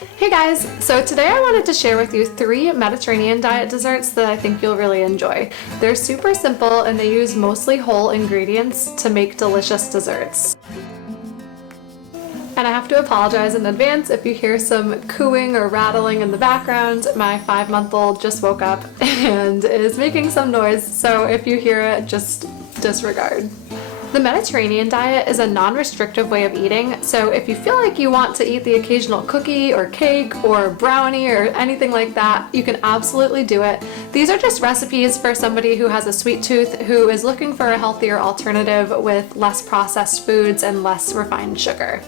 Hey guys! So today I wanted to share with you 3 Mediterranean diet desserts that I think you'll really enjoy. They're super simple and they use mostly whole ingredients to make delicious desserts. And I have to apologize in advance if you hear some cooing or rattling in the background. My 5-month-old just woke up and is making some noise, so if you hear it, just disregard. The Mediterranean diet is a non-restrictive way of eating, so if you feel like you want to eat the occasional cookie or cake or brownie or anything like that, you can absolutely do it. These are just recipes for somebody who has a sweet tooth who is looking for a healthier alternative with less processed foods and less refined sugar.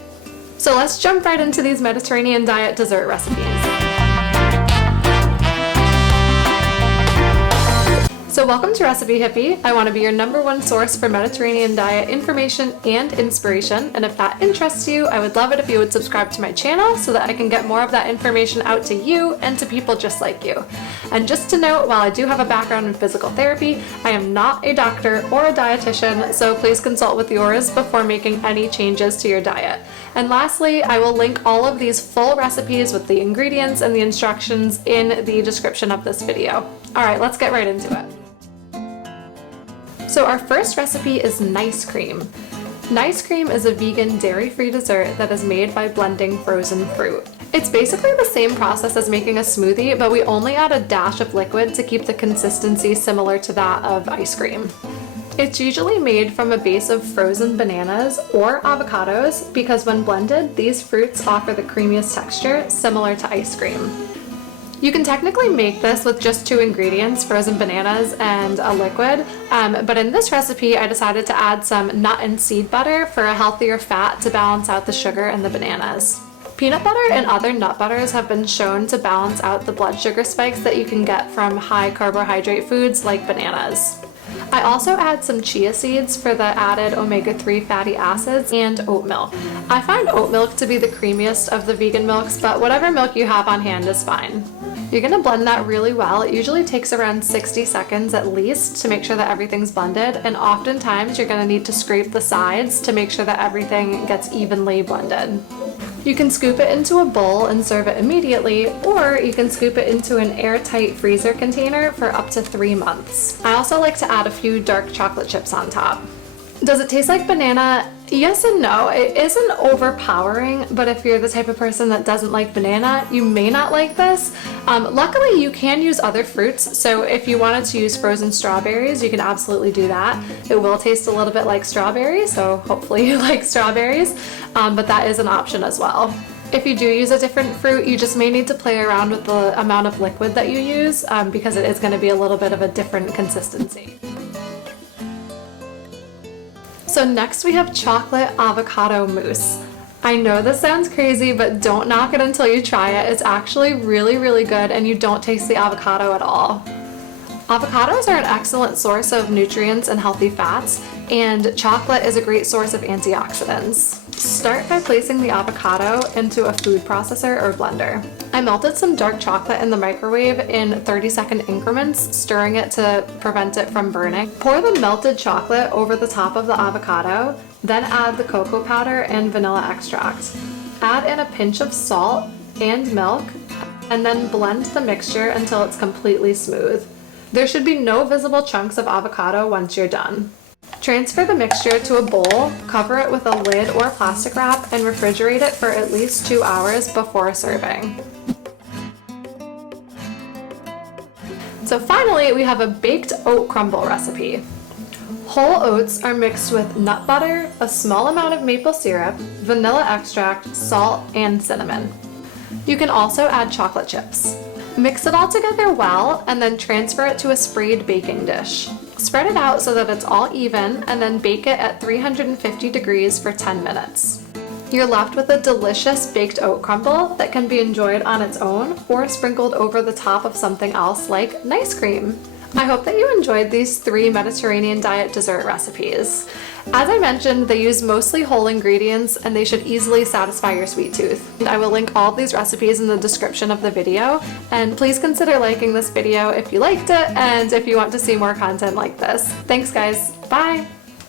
So let's jump right into these Mediterranean diet dessert recipes. So welcome to Recipe Hippie. I want to be your #1 source for Mediterranean diet information and inspiration, and if that interests you, I would love it if you would subscribe to my channel so that I can get more of that information out to you and to people just like you. And just to note, while I do have a background in physical therapy, I am not a doctor or a dietitian, so please consult with yours before making any changes to your diet. And lastly, I will link all of these full recipes with the ingredients and the instructions in the description of this video. Alright, let's get right into it. So our first recipe is Nicecream. Nicecream is a vegan dairy-free dessert that is made by blending frozen fruit. It's basically the same process as making a smoothie, but we only add a dash of liquid to keep the consistency similar to that of ice cream. It's usually made from a base of frozen bananas or avocados because when blended, these fruits offer the creamiest texture, similar to ice cream. You can technically make this with just 2 ingredients, frozen bananas and a liquid, but in this recipe I decided to add some nut and seed butter for a healthier fat to balance out the sugar in the bananas. Peanut butter and other nut butters have been shown to balance out the blood sugar spikes that you can get from high carbohydrate foods like bananas. I also add some chia seeds for the added omega-3 fatty acids and oat milk. I find oat milk to be the creamiest of the vegan milks, but whatever milk you have on hand is fine. You're going to blend that really well. It usually takes around 60 seconds at least to make sure that everything's blended, and oftentimes you're going to need to scrape the sides to make sure that everything gets evenly blended. You can scoop it into a bowl and serve it immediately, or you can scoop it into an airtight freezer container for up to 3 months. I also like to add a few dark chocolate chips on top. Does it taste like banana? Yes and no. It isn't overpowering, but if you're the type of person that doesn't like banana, you may not like this. Luckily, you can use other fruits, so if you wanted to use frozen strawberries, you can absolutely do that. It will taste a little bit like strawberries, so hopefully you like strawberries, but that is an option as well. If you do use a different fruit, you just may need to play around with the amount of liquid that you use because it is going to be a little bit of a different consistency. So next we have chocolate avocado mousse. I know this sounds crazy, but don't knock it until you try it. It's actually really, really good and you don't taste the avocado at all. Avocados are an excellent source of nutrients and healthy fats, and chocolate is a great source of antioxidants. Start by placing the avocado into a food processor or blender. I melted some dark chocolate in the microwave in 30-second increments, stirring it to prevent it from burning. Pour the melted chocolate over the top of the avocado, then add the cocoa powder and vanilla extract. Add in a pinch of salt and milk, and then blend the mixture until it's completely smooth. There should be no visible chunks of avocado once you're done. Transfer the mixture to a bowl, cover it with a lid or plastic wrap, and refrigerate it for at least 2 hours before serving. So finally, we have a baked oat crumble recipe. Whole oats are mixed with nut butter, a small amount of maple syrup, vanilla extract, salt, and cinnamon. You can also add chocolate chips. Mix it all together well and then transfer it to a sprayed baking dish. Spread it out so that it's all even and then bake it at 350 degrees for 10 minutes. You're left with a delicious baked oat crumble that can be enjoyed on its own or sprinkled over the top of something else like Nicecream. I hope that you enjoyed these 3 Mediterranean diet dessert recipes. As I mentioned, they use mostly whole ingredients and they should easily satisfy your sweet tooth. I will link all of these recipes in the description of the video, and please consider liking this video if you liked it and if you want to see more content like this. Thanks guys, bye!